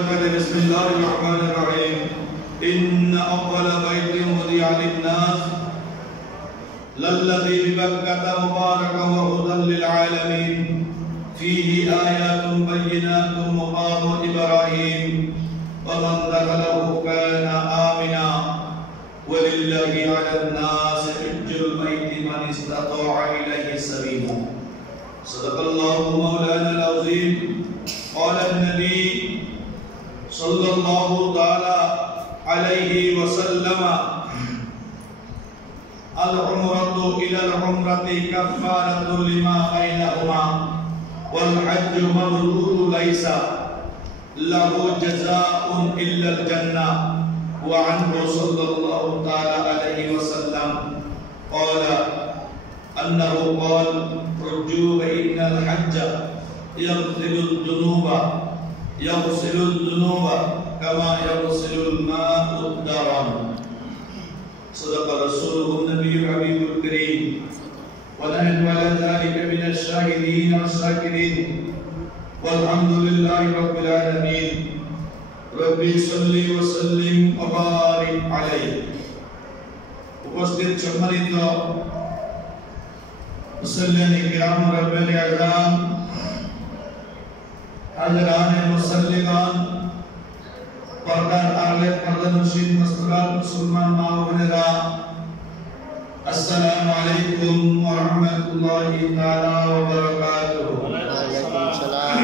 بسم الله الرحمن الرحيم إن أول بيت وضع للناس للذي ببكة مباركا وهدى للعالمين فيه آيات بينات مقام إبراهيم ومن دخله كان آمنا ولله على الناس حج البيت من استطاع إليه سبيلا صدق الله مولانا العظيم قال النبي صلى الله تعالى عليه وسلم العمرة إلى العمرة كفارة لما بينهما والحج مبرور ليس له جزاء إلا الجنة وعنه صلى الله تعالى عليه وسلم قال أنه قال حجوا فإن الحج يغسل الذنوب كما يغسل الماء الدرن صدق رسوله النبي الحبيب الكريم ونحن على ذلك من الشاهدين والشاكرين والحمد لله رب العالمين ربي صل وسلم وبارك عليه উপস্থিত সম্মানিত মুসল্লিয়ান কিরাম রাব্বাল আযম হাজরান মুসল্লিগান পর্দার আলে পর্দানশীন মুসলমান মুসলমান মা ও বোনেরা আসসালামু আলাইকুম ওয়া রাহমাতুল্লাহি তাআলা ওয়া বারাকাতুহু ওয়া আলাইকুম আসসালাম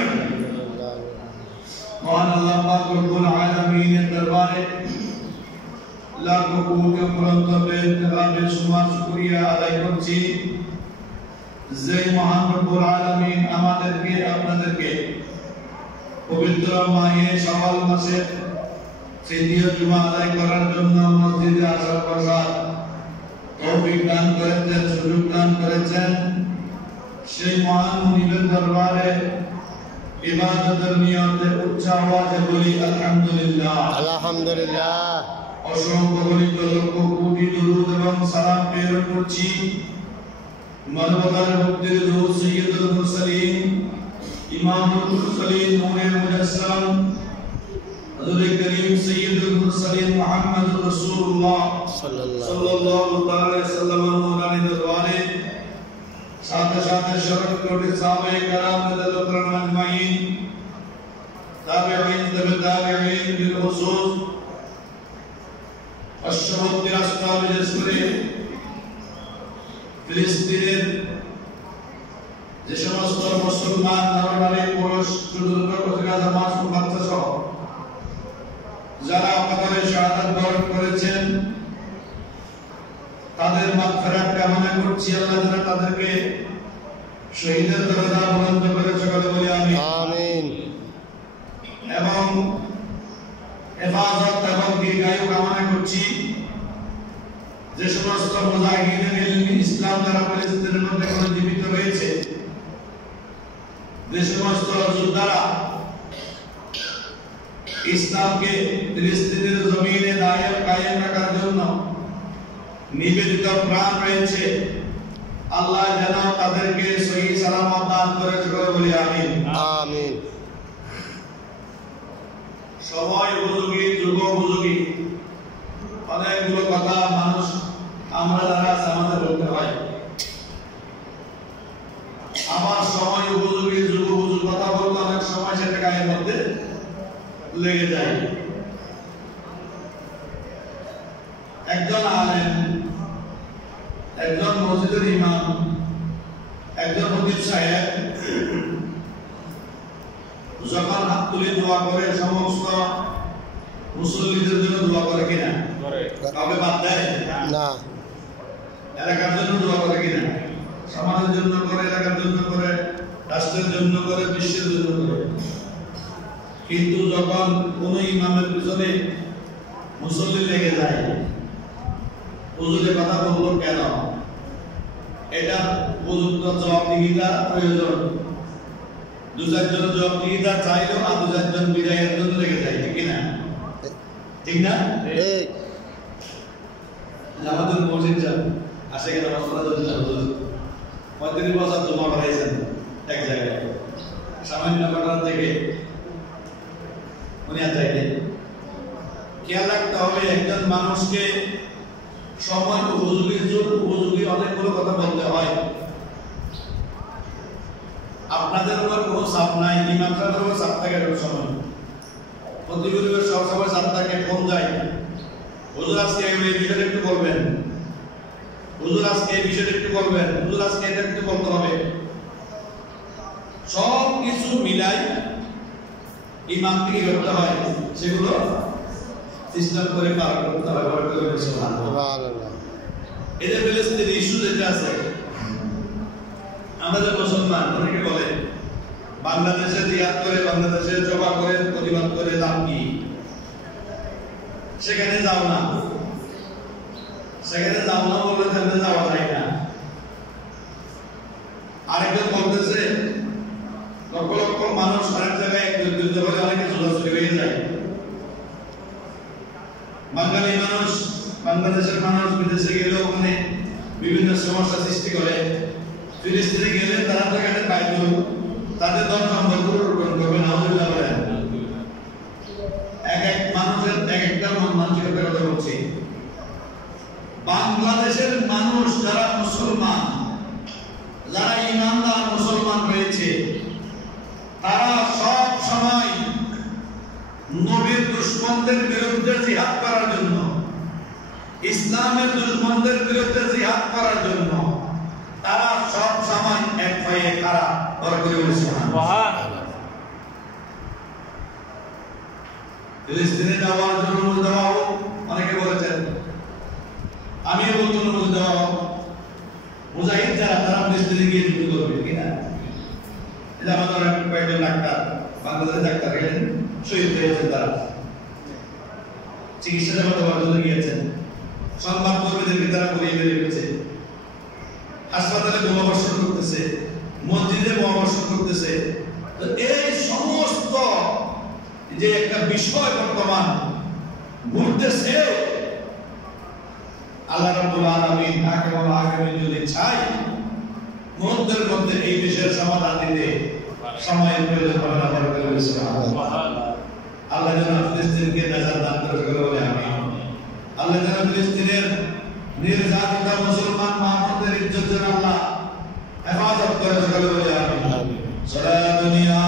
মহান আল্লাহ পাক রব্বুল আলামিনের দরবারে লাখো কোটি মুরব্বি ইন্তেখাবে সুমার শুকরিয়া আদায় করছি যে মহান রব্বুল আলামিন আমাদেরকে আপনাদেরকে পবিত্র মাহে শাওয়াল মাসে তৃতীয় জুমা আদায় করার জন্য মসজিদে আসার বসার তৌফিক দান করেছেন সুযোগ দান করেছেন সেই মহান মুনিবের দরবারে ইবাদতের নিয়তে উচ্চ আওয়াজে বলি আলহামদুলিল্লাহ আলহামদুলিল্লাহ অসংখ্য গণিত লক্ষ কোটি দরুদ এবং সালাম প্রেরণ করছি মানবতার মুক্তির দূত সাইয়্যিদুল মুরসালিন ইমামুল মুরসালিন নূরে মুজাসসাম হযরত করিম সাইয়্যিদুল মুরসালিন মুহাম্মদুর রাসূলুল্লাহ সাল্লাল্লাহু তাআলা সাল্লামের নূরানি দরবারে সাথে সাথে শরফ কোটি সাহাবায়ে কেরাম রাদিয়াল্লাহু তাআলা আজমাইন তাবেঈন তাবেঈন বিল খুসুস অশ্বত্থের রাস্তা বিশেষ করে ফিলিস্তিনের যে সমস্ত মুসলমান নরনারী পুরুষ ছোট মাসুম বাচ্চা সহ যারা কাতারে শাহাদাত বরণ করেছেন তাদের মাগফিরাত কামনা করছি আল্লাহ যেন তাদেরকে শহীদের দরজা বুলন্দ করে সকলে বলি আমিন আমিন এবং হেফাজত এবং দীর্ঘায়ু কামনা করছি যে সমস্ত মুজাহিদিন ইসলাম যারা ফিলিস্তিনের মধ্যে এখন জীবিত রয়েছে যে সমস্ত যোদ্ধারা ইসলামকে ফিলিস্তিনের জমিনে কায়েম রাখার জন্য নিবেদিত প্রাণ রয়েছে আল্লাহ যেন তাদেরকে সহি সালামত দান করে সকলে বলি আমিন আমিন সময় উপযোগী যুগ উপযোগী অনেকগুলো কথা মানুষ আমরা যারা আমাদের বলতে হয় আমার সময় উপযোগী যুগ উপযোগী কথা বলতে অনেক সময় সেটা গায়ের মধ্যে লেগে যায় একজন আলেম একজন মসজিদের ইমাম একজন খতিব সাহেব যখন হাত তুলে দোয়া করে সমস্ত মুসল্লিদের জন্য দোয়া করে কিনা কাউকে বাদ দেয় না এলাকার জন্য দোয়া করে কিনা সমাজের জন্য করে এলাকার জন্য করে রাষ্ট্রের জন্য করে বিশ্বের জন্য করে কিন্তু যখন কোন ইমামের পিছনে মুসল্লি লেগে যায় হুজুরে কথা বললো কেন এটা উপযুক্ত জবাবদিহিতা প্রয়োজন দু চারজন জবাবদিহিতা চাইলেও আর দু চারজন বিদায়ের জন্য লেগে যায় ঠিক না ঠিক না ঠিক আমাদের মসজিদ যান আসে কেন হুজুর 35 বছর জমা করাইছেন এক জায়গায় সামান্য ঘটনা থেকে উনি চাইলেন। খেয়াল রাখতে হবে একজন মানুষকে সময় উপযোগী অনেকগুলো কথা বলতে হয়। আপনাদের উপর কোনো চাপ নাই, ইমাম সাহেবের উপর চাপ থাকে সব সময়, প্রতিবেদীর সব সময় চাপ থাকে, ফোন যায়, হুজুর আজকে এই বিষয়টা একটু বলবেন, হুজুর আজকে এই বিষয়টা একটু বলবেন, হুজুর আজকে এটা একটু বলতে হবে। সব কিছু মিলাই ইমামকে কি করতে হয়, সেগুলো সিস্টেম করে পার করতে হয়। সুবহানাল্লাহ। এই যে ফিলিস্তিনি ইস্যু যেটা আছে, আমাদের মুসলমান অনেকে বলে বাংলাদেশে জিহাদ করে, বাংলাদেশে জবা করে, প্রতিবাদ করে লাভ কি? সেখানে যাও না, সেখানে যাও না বললে সেখানে যাওয়া যায় না। আরেকজন বলতেছে লক্ষ লক্ষ মানুষ অনেক জায়গায় যুদ্ধ হয়ে অনেকে জোরাজুরি হয়ে যায়। বাঙালি মানুষ, বাংলাদেশের মানুষ বিদেশে গেলেও ওখানে বিভিন্ন সমস্যা সৃষ্টি করে। ফিলিস্তিনে গেলে তারা সেখানে বাইবেল তাদের ধন সম্পদ গ্রহণ করবে না। এক এক মানুষের এক একটা মানসিকতার কথা বলছি। বাংলাদেশের মানুষ যারা মুসলমান, যারা ইমানদার মুসলমান রয়েছে, তারা সব সময় নবীর দুশমনদের বিরুদ্ধে জিহাদ করার জন্য, ইসলামের দুশমনদের বিরুদ্ধে জিহাদ করার জন্য তারা সব সময় এক হয়ে খাড়া করে বলছে। ফিলিস্তিনে যাওয়ার জন্য দেওয়া হোক, অনেকে বলেছেন, আমিও বলছি অনুমতি দেওয়া হোক। মুজাহিদ যারা তারা ফিলিস্তিনে গিয়ে যুদ্ধ করবে কিনা? এটা আমাদের কয়েকজন ডাক্তার, বাংলাদেশের ডাক্তার গেলেন, শহীদ হয়েছেন, তারা চিকিৎসা সেবা দেওয়ার জন্য গিয়েছেন। সংবাদ কর্মীদেরকে তারা ঘুরিয়ে বেরিয়ে গেছে, হাসপাতালে বোমাবর্ষণ করতেছে, মসজিদে বোমাবর্ষণ করতেছে। তো এই সমস্ত যে একটা বিষয় বর্তমান ঘুরতেছে, আল্লাহ রাব্বুল আলামিন আগামী যদি চাই মুহূর্তের মধ্যে এই বিষয়ের সমাধান দিতে সময়ের প্রয়োজন হবে না। আল্লাহ যেন ফিলিস্তিনকে নাজাত দান করে বলে আমিন। আল্লাহ যেন ফিলিস্তিনের নির্যাতিত মুসলমান মাহমুদের ইজ্জত যেন আল্লাহ হেফাজত করে বলে আমিন। সারা দুনিয়া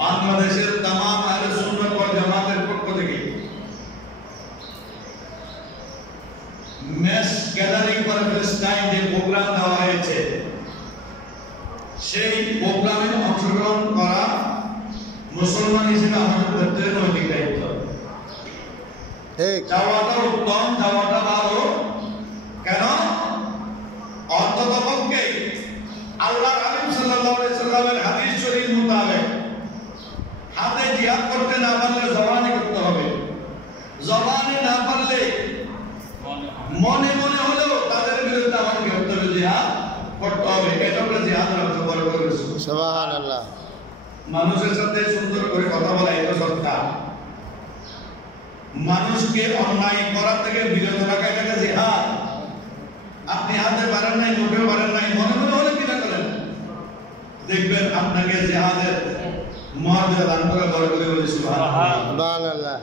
বাংলাদেশের তামাম আহলে সুন্নাত ওয়াল জামাতের পক্ষ থেকে মেস গ্যাদারিং ফর প্যালেস্টাইন যে প্রোগ্রাম দেওয়া হয়েছে, সেই প্রোগ্রামে অংশগ্রহণ করা মুসলমান হিসেবে আমাদের প্রত্যেকের নৈতিক দায়িত্ব। যাওয়াটা উত্তম, যাওয়াটা ভালো। কেন? অন্ততপক্ষে আল্লাহ হাবিব সাল্লাল্লাহু আলাইহি সাল্লামের হাদিস শরীফ মোতাবেক হাতে জিহাদ করতে না পারলে জবানে করতে হবে, জবানে না পারলে মনে মনে হলেও তাদের বিরুদ্ধে আমাকে হত্যা জিহাদ করতে হবে। এটা আমরা জিহাদ রাখতে পারবো। সুবহানাল্লাহ। মানুষের সাথে সুন্দর করে কথা বলা এটা সত্য। মানুষকে অন্যায় করা থেকে বিরত রাখা এটা জিহাদ। আপনি হাতে পারেন নাই, মুখেও পারেন নাই, মনে মনে হলে কিনা করেন, দেখবেন আপনাকে জিহাদের মর্যাদা দান করে বড় করে বলে সুবহানাল্লাহ। সুবহানাল্লাহ।